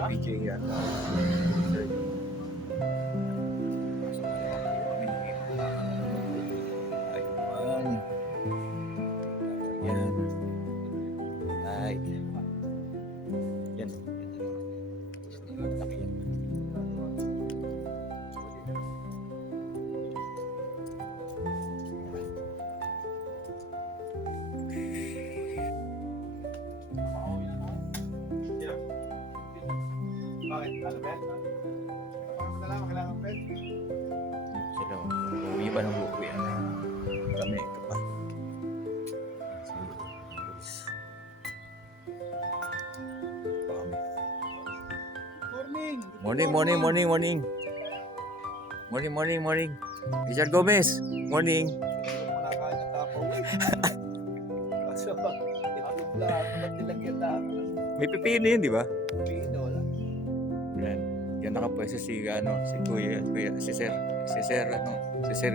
Kuya PJ yan. Sir. Pasok na naman po kami ng ayun. Yan. Ay. Yan. Laki yan. Bakit? Ano ba? Kapag na lang, kailangan ba? Sila, uwi pa ng buwi. Kami, ito pa. Morning! Morning. Richard Gomez, morning. Manakain na tapo. Kaso, itlog lang. Ba't nilagyan na ako? May pipino yun, di ba? Pino lang. Yan. Yan nakapwesto si Kuya, si Sir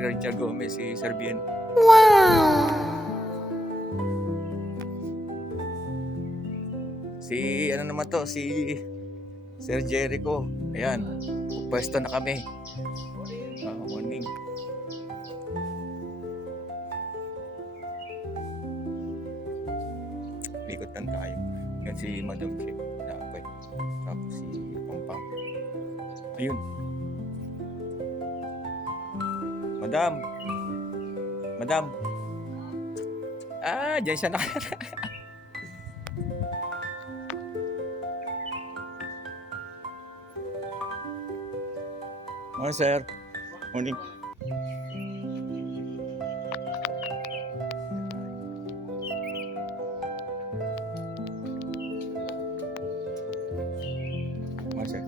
Richard Gomez, si Sir Bien. Si ano naman to, si Sir Jericho. Ayan, pwesto na kami. Morning. Likotan tayo. Yan si Madam Chick. Tapos si Pampang. Ayun. Madam. Diyan siya nakatira. Morning, sir. Morning. Morning, sir.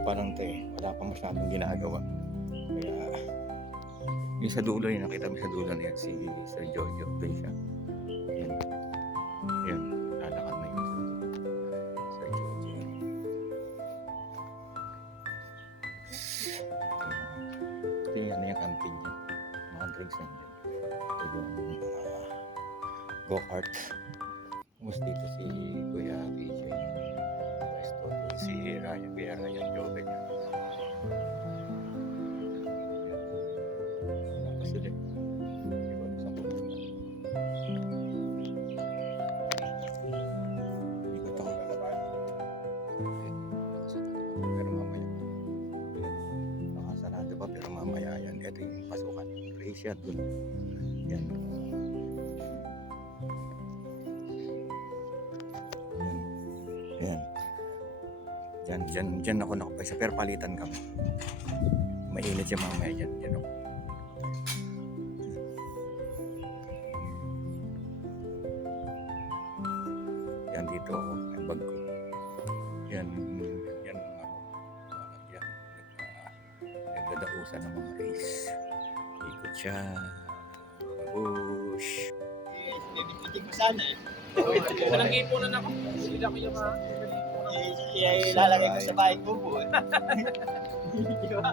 Parang wala pa masyadong ginagawa. Kaya yung sa dulo, yung nakita mo sa dulo na yan, si Sir Jojo. Doon siya. Yan. Lalakad na yung Sir Jojo. Ito yung canteen niya. Mga drinks na yun. Ito yung go-kart. Tapos dito si Kuya PJ. Si Ryan Villar na yung Joven niya. Tapos ulit. Ikot ako. Pero mamaya. Nakasarado pa pero mamaya yan. Ito yung pasukan. Asia dun. Yan. Yan. Diyan ako nakapagsa pero palitan kami. Mainit siya mamaya dyan. Diyan ako. Yan dito ako. Yung bag ko. Yan. Nagdadausan ng mga race. Ikot siya. Bush. Hindi ko sana eh. Walang ipunan ako. Sila ko yung mga... Ilalagay ko sa bahay ko po. Di ba?